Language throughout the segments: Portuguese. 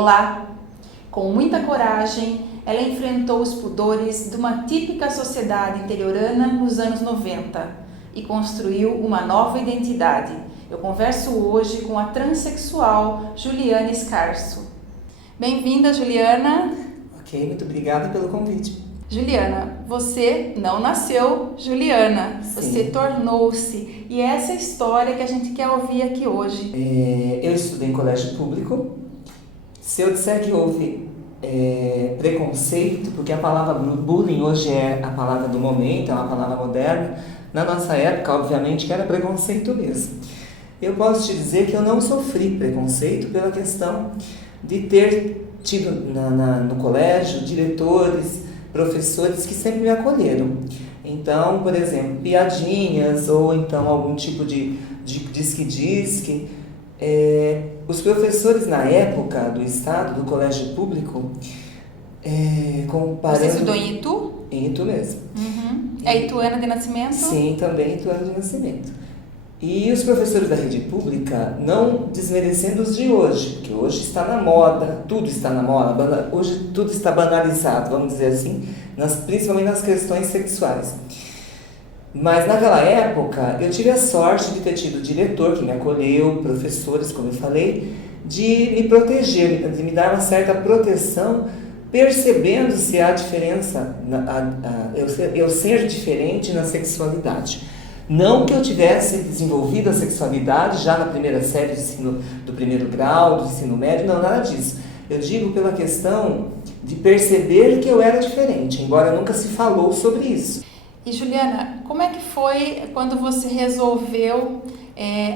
Olá! Com muita coragem, ela enfrentou os pudores de uma típica sociedade interiorana nos anos 90 e construiu uma nova identidade. Eu converso hoje com a transexual Juliana Escarso. Bem-vinda, Juliana! Ok, muito obrigada pelo convite. Juliana, você não nasceu Juliana, você tornou-se. E é essa história que a gente quer ouvir aqui hoje. Eu estudei em colégio público. Se eu disser que houve preconceito, porque a palavra bullying hoje é a palavra do momento, é uma palavra moderna, na nossa época, obviamente, que era preconceito mesmo. Eu posso te dizer que eu não sofri preconceito pela questão de ter tido no colégio diretores, professores que sempre me acolheram. Então, por exemplo, piadinhas ou então algum tipo de disque-disque. Os professores na época do Estado, do colégio público, comparando... Você estudou em Itu? Em Itu mesmo. Uhum. É ituana de nascimento? Sim, também ituana de nascimento. E os professores da rede pública, não desmerecendo os de hoje, porque hoje está na moda, tudo está na moda, hoje tudo está banalizado, vamos dizer assim, principalmente nas questões sexuais. Mas naquela época eu tive a sorte de ter tido o diretor que me acolheu, professores, como eu falei, de me proteger, de me dar uma certa proteção, percebendo-se a diferença, eu ser diferente na sexualidade. Não que eu tivesse desenvolvido a sexualidade já na primeira série do primeiro grau, do ensino médio, não, nada disso. Eu digo pela questão de perceber que eu era diferente, embora nunca se falou sobre isso. E Juliana, como é que foi quando você resolveu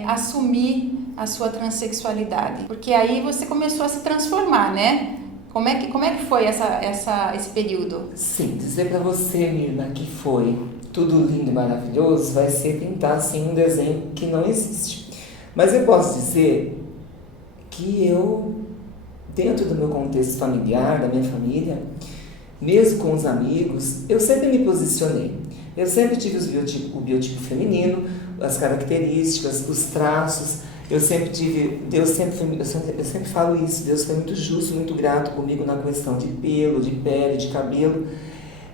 assumir a sua transexualidade? Porque aí você começou a se transformar, né? Como é que foi esse período? Sim, dizer para você, Mirna, que foi tudo lindo e maravilhoso vai ser pintar assim um desenho que não existe. Mas eu posso dizer que eu, dentro do meu contexto familiar, da minha família, mesmo com os amigos, eu sempre me posicionei. Eu sempre tive o biotipo feminino, as características, os traços. Eu sempre falo isso, Deus foi muito justo, muito grato comigo na questão de pelo, de pele, de cabelo.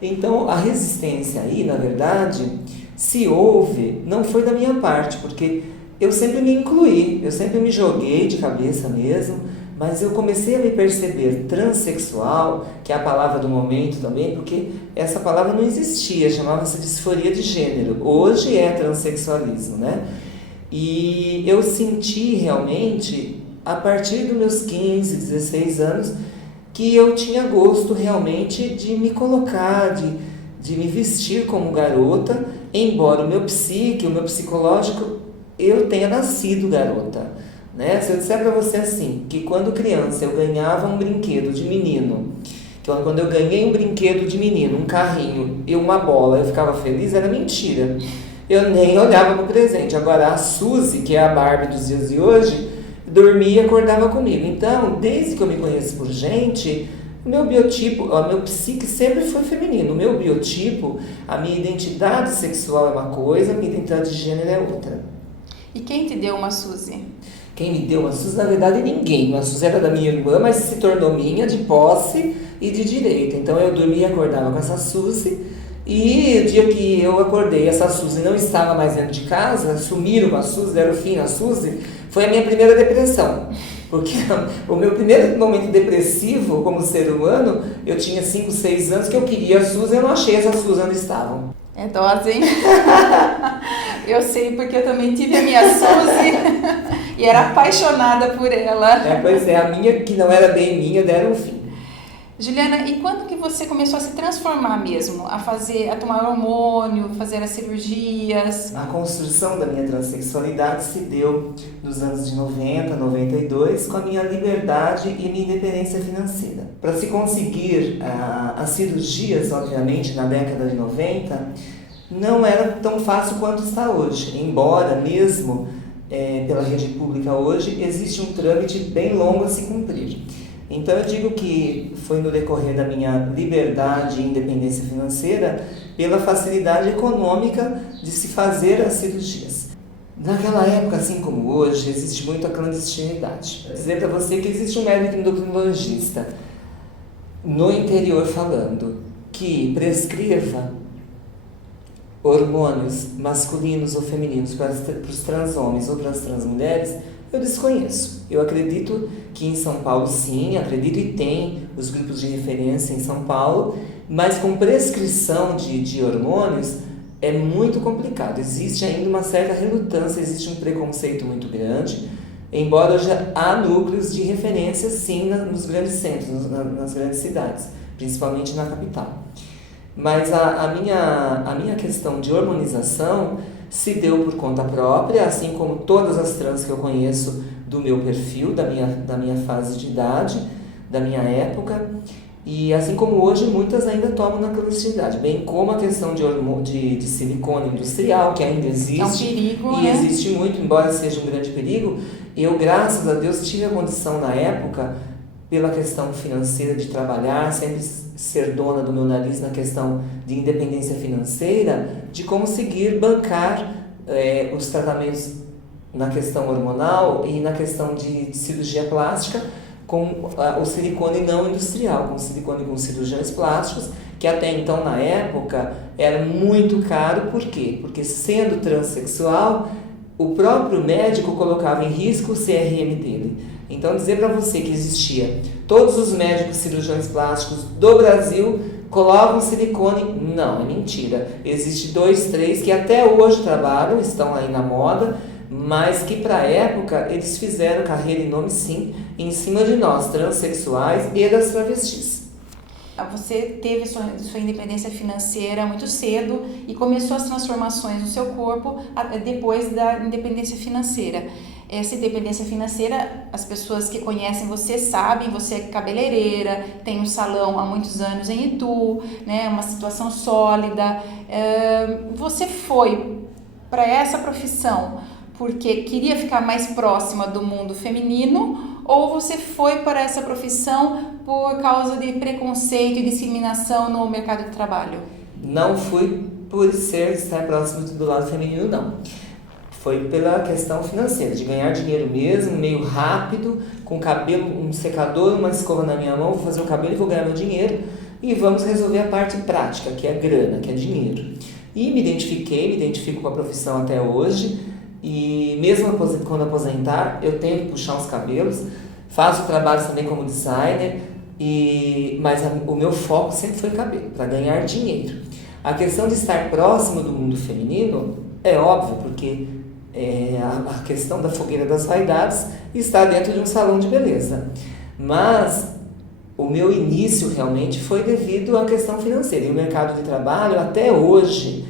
Então, a resistência aí, na verdade, se houve, não foi da minha parte, porque eu sempre me incluí, eu sempre me joguei de cabeça mesmo, mas eu comecei a me perceber transexual, que é a palavra do momento também, porque essa palavra não existia, chamava-se disforia de gênero. Hoje é transexualismo, né? E eu senti realmente, a partir dos meus 15, 16 anos, que eu tinha gosto realmente de me colocar, de me vestir como garota, embora o meu psicológico, eu tenha nascido garota. Né? Se eu disser para você assim, que quando criança eu ganhava um brinquedo de menino, que quando eu ganhei um brinquedo de menino, um carrinho e uma bola, eu ficava feliz, era mentira. Eu nem olhava para o presente. Agora a Suzy, que é a Barbie dos dias de hoje, dormia e acordava comigo. Então, desde que eu me conheço por gente, o meu biotipo, o meu psique sempre foi feminino. O meu biotipo, a minha identidade sexual é uma coisa, a minha identidade de gênero é outra. E quem te deu uma Suzy? Quem me deu uma Suzy, na verdade, ninguém. A Suzy era da minha irmã, mas se tornou minha de posse e de direito. Então, eu dormia e acordava com essa Suzy. E o dia que eu acordei, essa Suzy não estava mais dentro de casa, sumiram a Suzy, deram fim na Suzy, foi a minha primeira depressão. Porque o meu primeiro momento depressivo como ser humano, eu tinha 5, 6 anos que eu queria a Suzy e eu não achei essa Suzy onde estavam. É dose, hein? Eu sei porque eu também tive a minha Suzy e era apaixonada por ela. Pois é, a minha, que não era bem minha, deram fim. Juliana, e quando que você começou a se transformar mesmo? A tomar hormônio, fazer as cirurgias? A construção da minha transexualidade se deu nos anos de 90, 92, com a minha liberdade e minha independência financeira. Para se conseguir as cirurgias, obviamente, na década de 90, não era tão fácil quanto está hoje. Embora mesmo pela rede pública hoje, existe um trâmite bem longo a se cumprir. Então eu digo que foi no decorrer da minha liberdade e independência financeira pela facilidade econômica de se fazer as cirurgias. Naquela época, assim como hoje, existe muita clandestinidade. Vou dizer para você que existe um médico endocrinologista no interior falando que prescreva hormônios masculinos ou femininos para os trans homens ou para as trans mulheres, eu desconheço. Eu acredito que em São Paulo sim, acredito e tem os grupos de referência em São Paulo, mas com prescrição de hormônios é muito complicado. Existe ainda uma certa relutância, existe um preconceito muito grande, embora já há núcleos de referência sim nos grandes centros, nas grandes cidades, principalmente na capital. Mas a minha questão de hormonização se deu por conta própria, assim como todas as trans que eu conheço do meu perfil, da minha fase de idade, da minha época, e assim como hoje muitas ainda tomam na clandestinidade, bem como a questão de silicone industrial, que ainda existe. É um perigo, e né? existe muito, embora seja um grande perigo. Eu, graças a Deus, tive a condição na época, pela questão financeira de trabalhar, sempre ser dona do meu nariz na questão de independência financeira, de conseguir bancar os tratamentos na questão hormonal e na questão de cirurgia plástica com o silicone não industrial, com silicone com cirurgiões plásticos, que até então na época era muito caro. Por quê? Porque sendo transexual, o próprio médico colocava em risco o CRM dele. Então dizer para você que existia todos os médicos cirurgiões plásticos do Brasil colocam silicone, não, é mentira. Existe 2, 3 que até hoje trabalham, estão aí na moda, mas que para a época eles fizeram carreira e nome sim, em cima de nós, transexuais e das travestis. Você teve sua independência financeira muito cedo e começou as transformações no seu corpo depois da independência financeira. Essa independência financeira, as pessoas que conhecem você sabem, você é cabeleireira, tem um salão há muitos anos em Itu, né, uma situação sólida. Você foi para essa profissão porque queria ficar mais próxima do mundo feminino, ou você foi para essa profissão por causa de preconceito e discriminação no mercado de trabalho? Não fui por estar próximo do lado feminino, não. Foi pela questão financeira, de ganhar dinheiro mesmo, meio rápido, com cabelo, um secador, uma escova na minha mão, vou fazer o cabelo e vou ganhar meu dinheiro e vamos resolver a parte prática, que é a grana, que é dinheiro. E me identifico com a profissão até hoje. E mesmo quando aposentar, eu tenho que puxar os cabelos, faço trabalho também como designer, mas o meu foco sempre foi cabelo, para ganhar dinheiro. A questão de estar próximo do mundo feminino é óbvio, porque a questão da fogueira das vaidades está dentro de um salão de beleza. Mas o meu início realmente foi devido à questão financeira. E o mercado de trabalho, até hoje,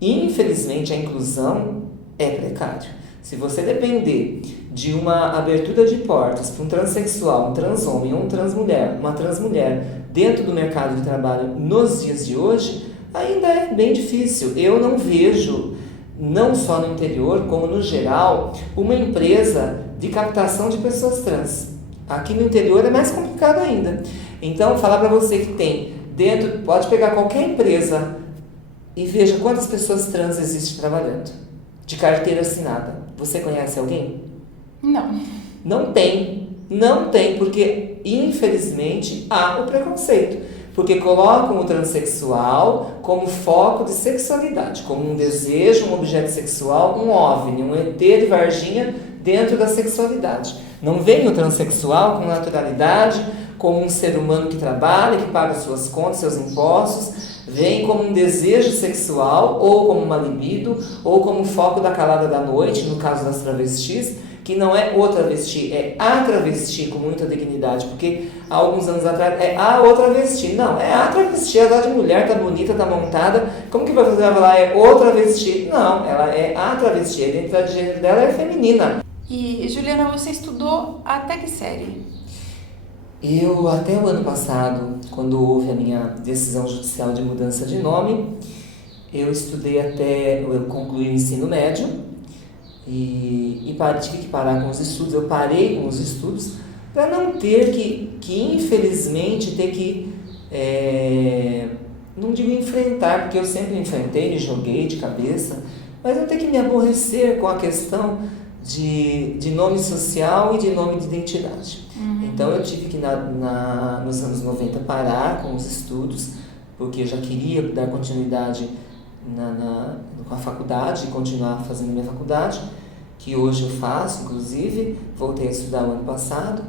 infelizmente, a inclusão é precário. Se você depender de uma abertura de portas para um transexual, um transhomem ou uma transmulher dentro do mercado de trabalho nos dias de hoje, ainda é bem difícil. Eu não vejo, não só no interior, como no geral, uma empresa de captação de pessoas trans. Aqui no interior é mais complicado ainda. Então, falar para você que tem dentro, pode pegar qualquer empresa e veja quantas pessoas trans existem trabalhando. De carteira assinada. Você conhece alguém? Não. Não tem, porque infelizmente há o preconceito. Porque colocam o transexual como foco de sexualidade, como um desejo, um objeto sexual, um OVNI, um ET de Varginha dentro da sexualidade. Não veem o transexual com naturalidade, como um ser humano que trabalha, que paga suas contas, seus impostos, vem como um desejo sexual, ou como uma libido, ou como foco da calada da noite, no caso das travestis, que não é o travesti, é a travesti com muita dignidade, porque há alguns anos atrás é a outra travesti. Não, é a travesti, ela tá de mulher, tá bonita, tá montada, como que vai fazer ela falar é o travesti? Não, ela é a travesti, a identidade de gênero dela é feminina. E, Juliana, você estudou até que série? Eu, até o ano passado, quando houve a minha decisão judicial de mudança de nome, eu estudei até eu concluir o ensino médio e tive que parar com os estudos. Eu parei com os estudos para não ter que infelizmente, ter que, não digo enfrentar, porque eu sempre enfrentei, me joguei de cabeça mas eu tenho que me aborrecer com a questão de nome social e de nome de identidade. Então eu tive que nos anos 90 parar com os estudos, porque eu já queria dar continuidade com a faculdade, continuar fazendo minha faculdade, que hoje eu faço, inclusive, voltei a estudar o ano passado.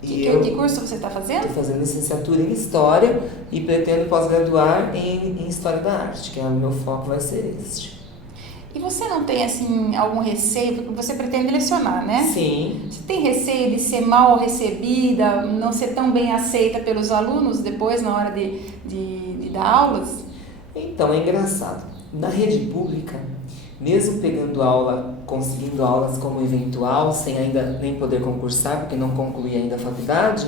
Que curso você está fazendo? Estou fazendo licenciatura em História e pretendo pós-graduar em História da Arte, que é o meu foco vai ser este. E você não tem, assim, algum receio, porque você pretende lecionar, né? Sim. Você tem receio de ser mal recebida, não ser tão bem aceita pelos alunos depois, na hora de dar aulas? Então, é engraçado. Na rede pública, mesmo pegando aula, conseguindo aulas como eventual, sem ainda nem poder concursar, porque não concluí ainda a faculdade,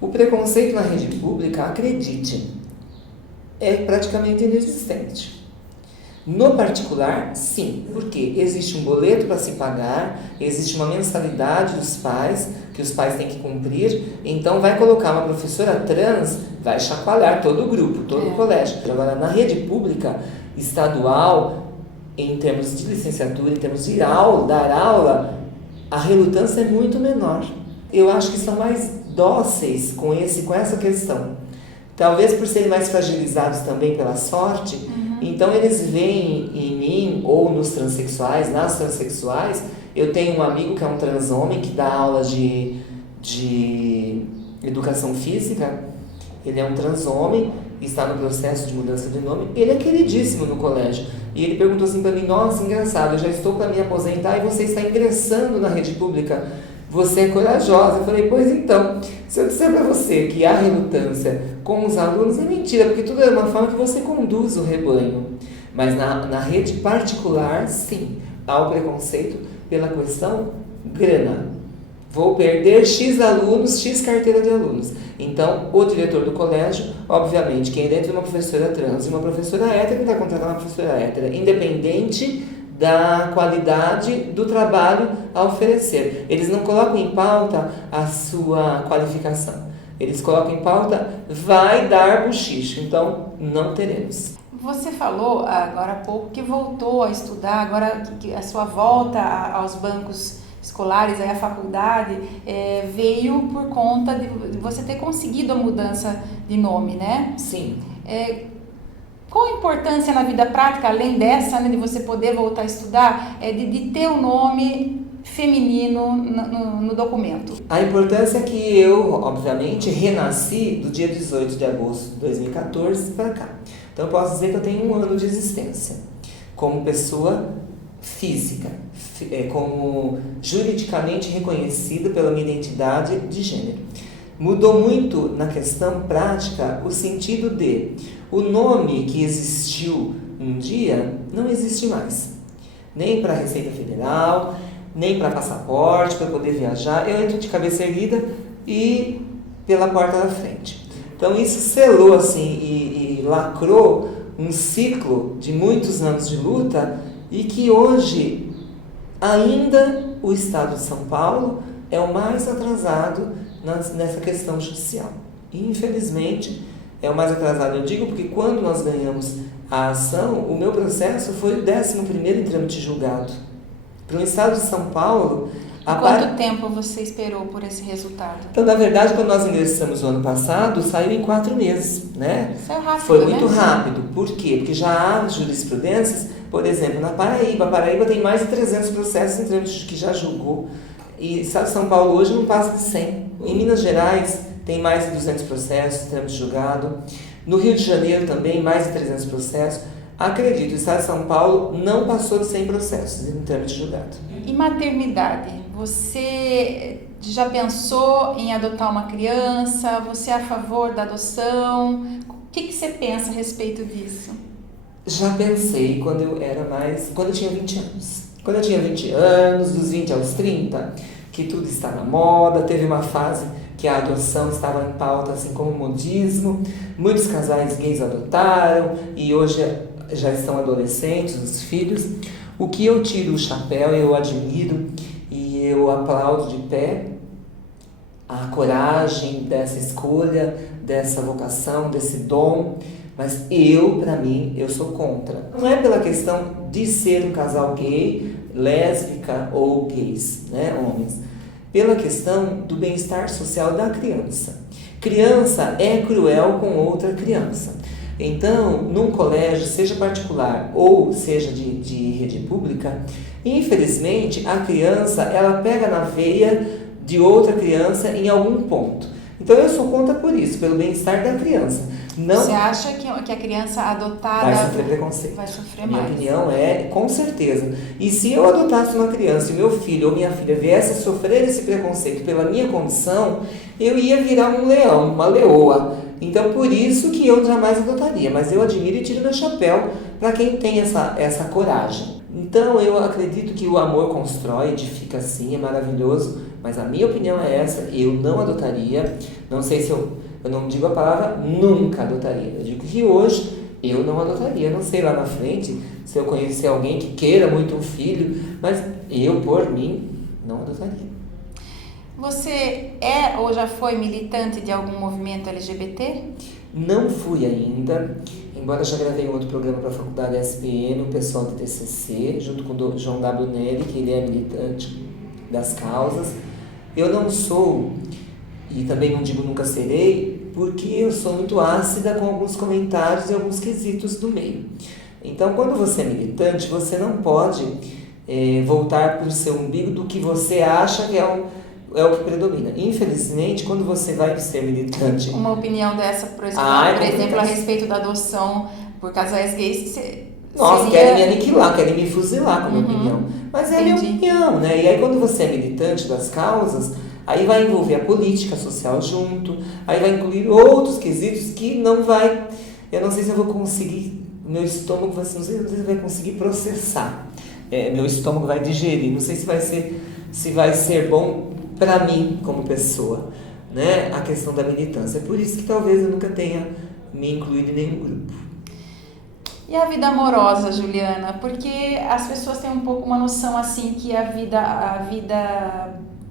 o preconceito na rede pública, acredite, é praticamente inexistente. No particular, sim, porque existe um boleto para se pagar, existe uma mensalidade dos pais, que os pais têm que cumprir, então vai colocar uma professora trans, vai chacoalhar todo o grupo, todo o colégio. Agora, na rede pública, estadual, em termos de licenciatura, em termos de dar aula, a relutância é muito menor. Eu acho que são mais dóceis com essa questão. Talvez por serem mais fragilizados também pela sorte, então eles veem em mim, ou nos transexuais, nas transexuais. Eu tenho um amigo que é um transhomem, que dá aula de educação física. Ele é um transhomem, está no processo de mudança de nome. Ele é queridíssimo no colégio. E ele perguntou assim para mim: nossa, engraçado, eu já estou para me aposentar e você está ingressando na rede pública. Você é corajosa. Eu falei: pois então, se eu disser para você que há relutância com os alunos, é mentira, porque tudo é uma forma que você conduz o rebanho. Mas na rede particular, sim, há o preconceito pela questão grana. Vou perder X alunos, X carteira de alunos. Então, o diretor do colégio, obviamente, quem dentro de uma professora trans e uma professora hétero, ele vai contratar uma professora hétera, independente da qualidade do trabalho a oferecer. Eles não colocam em pauta a sua qualificação. Eles colocam em pauta, vai dar bochicho. Então, não teremos. Você falou agora há pouco que voltou a estudar, agora que a sua volta aos bancos escolares, à faculdade, veio por conta de você ter conseguido a mudança de nome, né? Sim. Qual a importância na vida prática, além dessa, né, de você poder voltar a estudar, de ter o nome feminino no documento? A importância é que eu, obviamente, renasci do dia 18 de agosto de 2014 para cá. Então eu posso dizer que eu tenho 1 ano de existência como pessoa física, como juridicamente reconhecida pela minha identidade de gênero. Mudou muito na questão prática o sentido de o nome que existiu um dia não existe mais. Nem para a Receita Federal, nem para passaporte, para poder viajar. Eu entro de cabeça erguida e pela porta da frente. Então isso selou assim e lacrou um ciclo de muitos anos de luta e que hoje ainda o Estado de São Paulo é o mais atrasado nessa questão judicial. Infelizmente, é o mais atrasado. Eu digo porque quando nós ganhamos a ação, o meu processo foi o 11º em trâmite julgado. Para o Estado de São Paulo... Quanto tempo você esperou por esse resultado? Então, na verdade, quando nós ingressamos o ano passado, saiu em 4 meses, né? Isso é rápido, foi muito né? rápido. Por quê? Porque já há jurisprudências, por exemplo, na Paraíba. A Paraíba tem mais de 300 processos em trâmite que já julgou. E o Estado de São Paulo hoje não passa de 100. Em Minas Gerais tem mais de 200 processos em trâmite julgado. No Rio de Janeiro também mais de 300 processos. Acredito, o Estado de São Paulo não passou de 100 processos em trâmite julgado. E maternidade? Você já pensou em adotar uma criança? Você é a favor da adoção? O que você pensa a respeito disso? Já pensei quando eu tinha 20 anos. Quando eu tinha 20 anos, dos 20 aos 30, que tudo está na moda, teve uma fase que a adoção estava em pauta, assim como o modismo. Muitos casais gays adotaram e hoje já estão adolescentes, os filhos. O que eu tiro o chapéu, eu admiro e eu aplaudo de pé a coragem dessa escolha, dessa vocação, desse dom, Mas para mim, eu sou contra. Não é pela questão de ser um casal gay, lésbica ou gays, né, homens. Pela questão do bem-estar social da criança. Criança é cruel com outra criança. Então, num colégio, seja particular ou seja de rede pública, infelizmente, a criança, ela pega na veia de outra criança em algum ponto. Então, eu sou contra por isso, pelo bem-estar da criança. Não, você acha que a criança adotada vai sofrer preconceito. Vai sofrer Minha mais? opinião é, com certeza. E se eu adotasse uma criança e meu filho ou minha filha viesse a sofrer esse preconceito pela minha condição, eu ia virar um leão, uma leoa. Então, por isso que eu jamais adotaria. Mas eu admiro e tiro meu chapéu para quem tem essa coragem. Então, eu acredito que o amor constrói, edifica sim, é maravilhoso. Mas a minha opinião é essa, eu não adotaria. Não sei se eu não digo a palavra nunca adotaria. Eu digo que hoje eu não adotaria. Não sei lá na frente se eu conhecer alguém que queira muito um filho, mas eu, por mim, não adotaria. Você é ou já foi militante de algum movimento LGBT? Não fui ainda, embora já gravei um outro programa para a faculdade SPM, o pessoal do TCC, junto com o João W. Nelly, que ele é militante das causas. Eu não sou, e também não digo nunca serei, porque eu sou muito ácida com alguns comentários e alguns quesitos do meio. Então, quando você é militante, você não pode voltar para o seu umbigo do que você acha que é o que predomina. Infelizmente, quando você vai ser militante... Uma opinião dessa, por exemplo, a respeito da adoção por casais gays... Nossa, querem me aniquilar, querem me fuzilar com a minha opinião. Mas é a minha opinião, né? E aí, quando você é militante das causas, aí vai envolver a política social junto, aí vai incluir outros quesitos que não vai... Eu não sei se eu vou conseguir... Meu estômago, não sei se vai conseguir processar. Meu estômago vai digerir. Não sei se vai ser bom para mim como pessoa, né? A questão da militância. É por isso que talvez eu nunca tenha me incluído em nenhum grupo. E a vida amorosa, Juliana? Porque as pessoas têm um pouco uma noção assim que a vida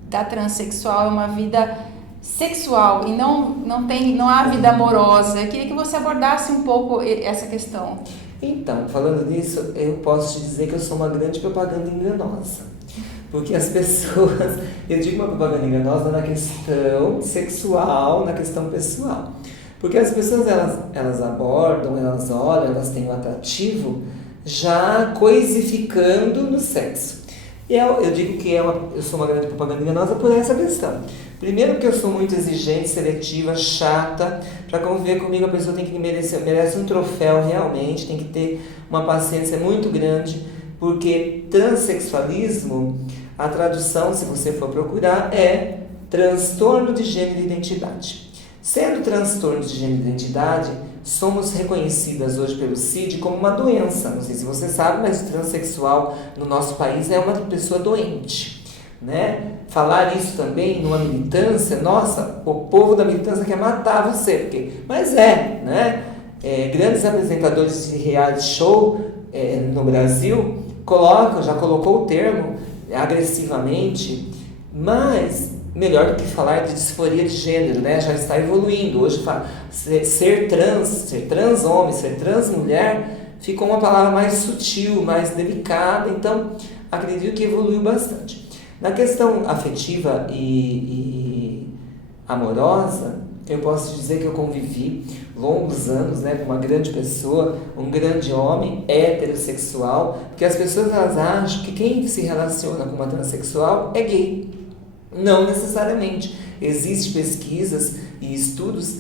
da transexual é uma vida sexual e não há vida amorosa. Eu queria que você abordasse um pouco essa questão. Então, falando nisso, eu posso te dizer que eu sou uma grande propaganda enganosa. Porque as pessoas... Eu digo uma propaganda enganosa na questão sexual, na questão pessoal. Porque as pessoas, elas abordam, elas olham, elas têm um atrativo já coisificando no sexo. E eu digo que eu sou uma grande propaganda enganosa por essa questão. Primeiro porque eu sou muito exigente, seletiva, chata. Para conviver comigo a pessoa tem que merece um troféu realmente, tem que ter uma paciência muito grande, porque transexualismo, a tradução, se você for procurar, é transtorno de gênero e identidade. Sendo transtorno de gênero e identidade, somos reconhecidas hoje pelo CID como uma doença. Não sei se você sabe, mas o transexual no nosso país é uma pessoa doente, né? Falar isso também numa militância, nossa, o povo da militância quer matar você, mas né? Grandes apresentadores de reality show no Brasil já colocou o termo agressivamente, mas melhor do que falar de disforia de gênero, né? Já está evoluindo. Hoje ser trans homem, ser trans mulher, ficou uma palavra mais sutil, mais delicada. Então, acredito que evoluiu bastante. Na questão afetiva e amorosa, eu posso dizer que eu convivi longos anos, né, com uma grande pessoa, um grande homem heterossexual, porque as pessoas elas acham que quem se relaciona com uma transexual é gay. Não necessariamente. Existem pesquisas e estudos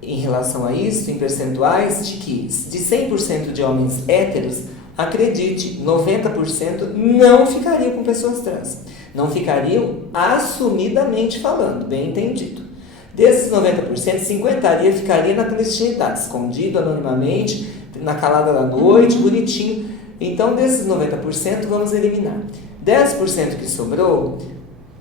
em relação a isso, em percentuais, de que de 100% de homens héteros, acredite, 90% não ficariam com pessoas trans. Não ficariam assumidamente falando, bem entendido. Desses 90%, 50% ficaria na clandestinidade, escondido anonimamente, na calada da noite, bonitinho. Então, desses 90%, vamos eliminar. 10% que sobrou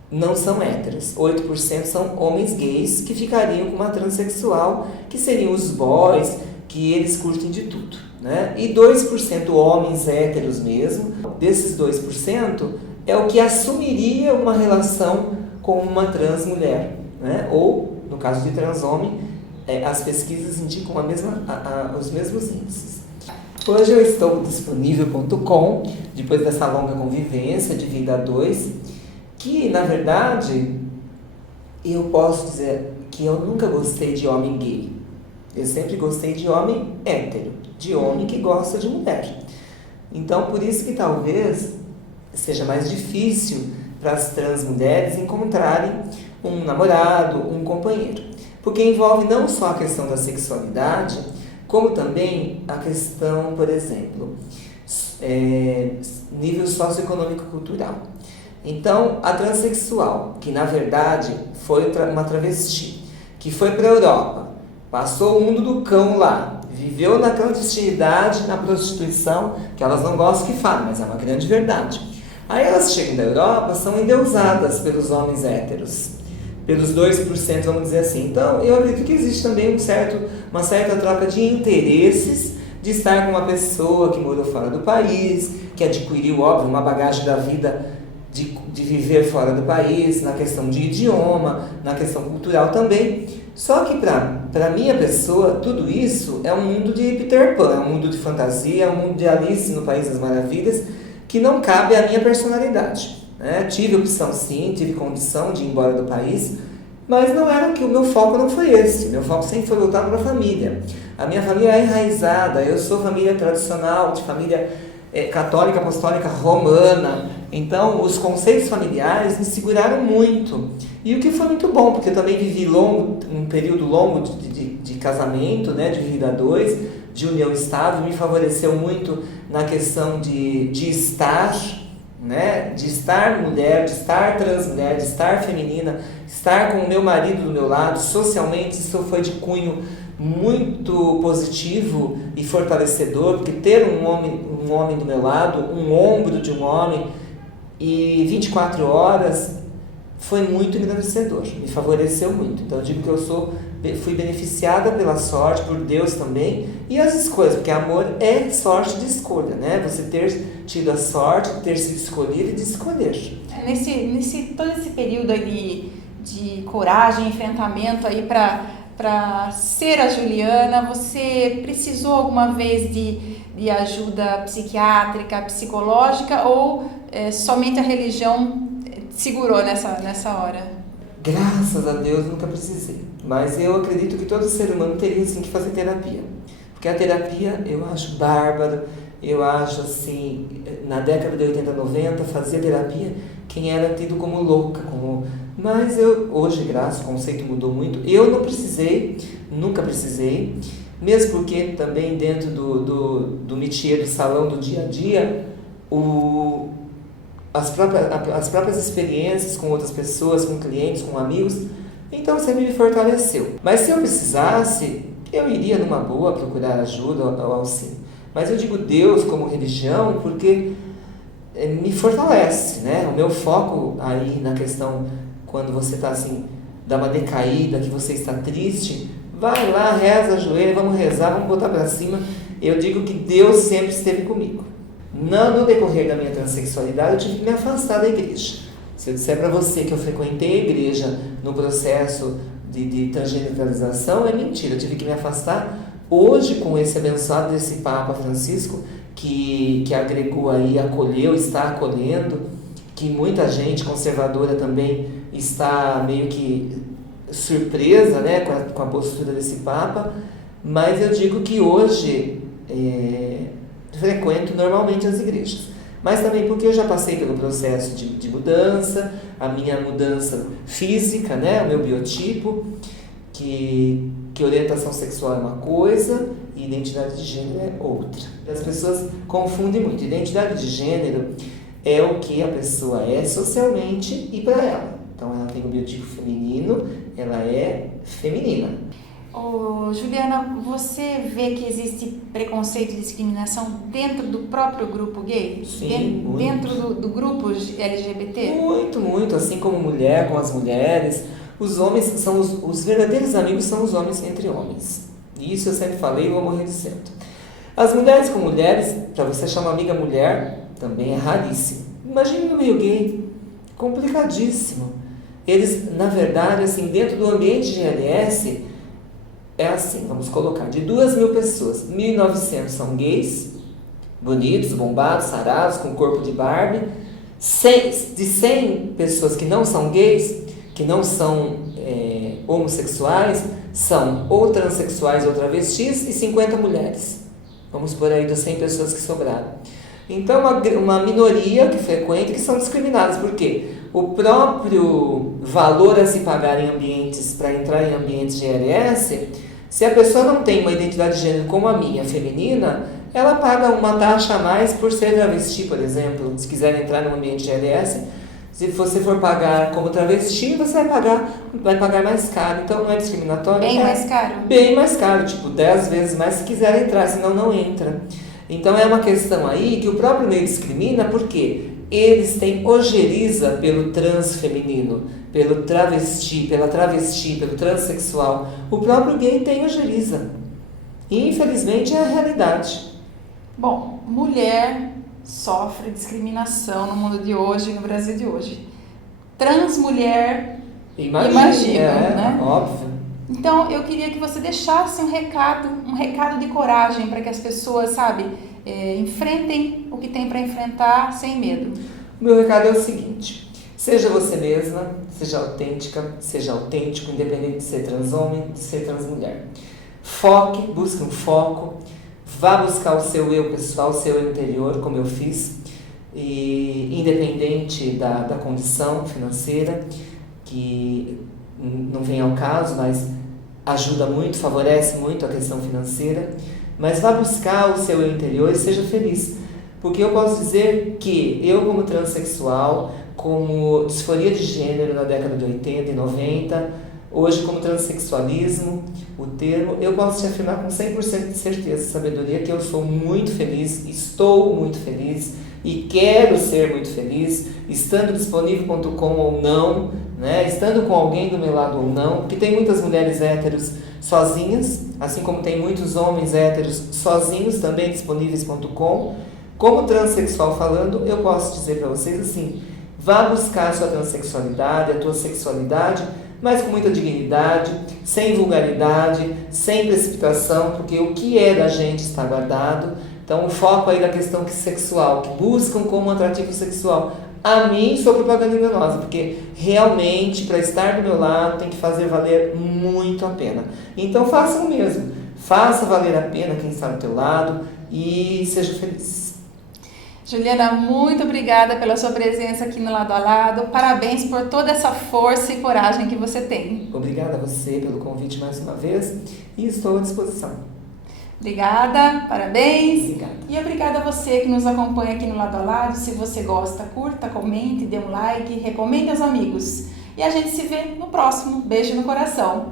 não são héteros. 8% são homens gays que ficariam com uma transexual, que seriam os boys, que eles curtem de tudo, né? E 2% homens héteros mesmo. Desses 2% é o que assumiria uma relação com uma trans mulher, né? Ou, no caso de trans homem, as pesquisas indicam os mesmos índices. Hoje eu estou disponível.com, depois dessa longa convivência de vida a dois, que na verdade eu posso dizer que eu nunca gostei de homem gay. Eu sempre gostei de homem hétero, de homem que gosta de mulher. Então por isso que talvez seja mais difícil para as trans mulheres encontrarem um namorado, um companheiro. Porque envolve não só a questão da sexualidade, como também a questão, por exemplo, nível socioeconômico-cultural. Então, a transexual, que na verdade foi uma travesti, que foi para a Europa, passou o mundo do cão lá, viveu na clandestinidade, na prostituição, que elas não gostam que falem, mas é uma grande verdade. Aí elas chegam da Europa, são endeusadas pelos homens héteros, pelos 2%, vamos dizer assim. Então, eu acredito que existe também uma certa troca de interesses de estar com uma pessoa que morou fora do país, que adquiriu, óbvio, uma bagagem da vida de viver fora do país, na questão de idioma, na questão cultural também. Só que para minha pessoa, tudo isso é um mundo de Peter Pan, é um mundo de fantasia, é um mundo de Alice no País das Maravilhas, que não cabe à minha personalidade. Tive opção sim, tive condição de ir embora do país, mas não era que o meu foco não foi esse. Meu foco sempre foi voltar para a família. A minha família é enraizada, eu sou família tradicional, de família católica, apostólica, romana. Então, os conceitos familiares me seguraram muito. E o que foi muito bom, porque eu também vivi um período longo de casamento, de vida a dois, de união estável, me favoreceu muito na questão de estar, de estar mulher, de estar transmulher, de estar feminina, estar com o meu marido do meu lado. Socialmente isso foi de cunho muito positivo e fortalecedor, porque ter um homem do meu lado, um ombro de um homem e 24 horas foi muito engrandecedor, me favoreceu muito. Então eu digo que fui beneficiada pela sorte, por Deus também, e as escolhas, porque amor é sorte de escolha, Você ter tido a sorte de ter sido escolhido e de escolher. Todo esse período aí de coragem, enfrentamento aí para ser a Juliana, você precisou alguma vez de ajuda psiquiátrica, psicológica, ou somente a religião segurou nessa hora? Graças a Deus nunca precisei, mas eu acredito que todo ser humano teria sim que fazer terapia, porque a terapia eu acho bárbaro, eu acho assim, na década de 80, 90 fazia terapia quem era tido como louca, mas hoje, graças, o conceito mudou muito, eu não precisei, nunca precisei, mesmo porque também dentro do métier, do salão do dia a dia, as próprias experiências com outras pessoas, com clientes, com amigos, então sempre me fortaleceu. Mas se eu precisasse, eu iria numa boa procurar ajuda ou auxílio. Mas eu digo Deus como religião porque me fortalece, O meu foco aí na questão, quando você está assim, dá uma decaída, que você está triste, vai lá, reza, ajoelha, vamos rezar, vamos botar para cima. Eu digo que Deus sempre esteve comigo. No decorrer da minha transexualidade, eu tive que me afastar da igreja. Se eu disser para você que eu frequentei a igreja no processo de transgenitalização, é mentira. Eu tive que me afastar. Hoje, com esse abençoado desse Papa Francisco, que agregou aí, acolheu, está acolhendo, que muita gente conservadora também está meio que surpresa, com a postura desse Papa, mas eu digo que hoje frequento normalmente as igrejas, mas também porque eu já passei pelo processo de mudança, a minha mudança física, o meu biotipo, que orientação sexual é uma coisa e identidade de gênero é outra. As pessoas confundem muito. Identidade de gênero é o que a pessoa é socialmente e para ela. Então ela tem o biotipo feminino, ela é feminina. Juliana, você vê que existe preconceito e discriminação dentro do próprio grupo gay? Sim, muito. Dentro do grupo LGBT? Muito, muito. Assim como mulher com as mulheres. Os homens são os verdadeiros amigos, são os homens entre homens. E isso eu sempre falei e vou morrer dizendo. As mulheres com mulheres, para você chamar amiga mulher, também é raríssimo. Imagine no meio gay, complicadíssimo. Eles, na verdade, assim, dentro do ambiente de GLS, é assim, vamos colocar, de 2.000 pessoas, 1.900 são gays, bonitos, bombados, sarados, com corpo de Barbie. De 100 pessoas que não são gays, que não são homossexuais, são ou transexuais ou travestis, e 50 mulheres. Vamos por aí das 100 pessoas que sobraram. Então, uma minoria que frequenta, que são discriminadas. Por quê? O próprio valor a se pagar em ambientes, para entrar em ambientes GLS, se a pessoa não tem uma identidade de gênero como a minha, feminina, ela paga uma taxa a mais por ser travesti, por exemplo. Se quiser entrar no ambiente GLS, se você for pagar como travesti, você vai pagar mais caro. Então não é discriminatório? Bem mais caro? Bem mais caro, tipo 10 vezes mais se quiser entrar, senão não entra. Então é uma questão aí que o próprio meio discrimina, porque eles têm ojeriza pelo transfeminino, pelo travesti, pelo transexual. O próprio gay tem ojeriza. E infelizmente é a realidade. Bom, mulher sofre discriminação no mundo de hoje, no Brasil de hoje. Transmulher, imagina, né? Óbvio. Então, eu queria que você deixasse um recado de coragem para que as pessoas, enfrentem o que tem para enfrentar sem medo. O meu recado é o seguinte: seja você mesma, seja autêntica, seja autêntico, independente de ser transhomem, de ser transmulher. Foque, busque um foco, vá buscar o seu eu pessoal, o seu eu interior, como eu fiz, e independente da condição financeira, que não vem ao caso, mas ajuda muito, favorece muito a questão financeira, mas vá buscar o seu eu interior e seja feliz. Porque eu posso dizer que eu, como transexual, como disforia de gênero na década de 80 e 90, hoje como transexualismo, o termo, eu posso te afirmar com 100% de certeza e sabedoria que eu sou muito feliz, estou muito feliz e quero ser muito feliz, estando disponível.com ou não, né? Estando com alguém do meu lado ou não, porque tem muitas mulheres héteros sozinhas, assim como tem muitos homens héteros sozinhos, também disponíveis.com. Como transexual falando, eu posso dizer para vocês assim: vá buscar a sua transexualidade, a tua sexualidade, mas com muita dignidade, sem vulgaridade, sem precipitação, porque o que é da gente está guardado. Então, o foco aí da questão sexual, que buscam como atrativo sexual. A mim, sou propaganda enganosa, porque realmente, para estar do meu lado, tem que fazer valer muito a pena. Então, faça o mesmo. Faça valer a pena quem está do teu lado e seja feliz. Juliana, muito obrigada pela sua presença aqui no Lado a Lado. Parabéns por toda essa força e coragem que você tem. Obrigada a você pelo convite mais uma vez e estou à disposição. Obrigada, parabéns. Obrigada. E obrigada a você que nos acompanha aqui no Lado a Lado. Se você gosta, curta, comente, dê um like, recomende aos amigos. E a gente se vê no próximo. Beijo no coração.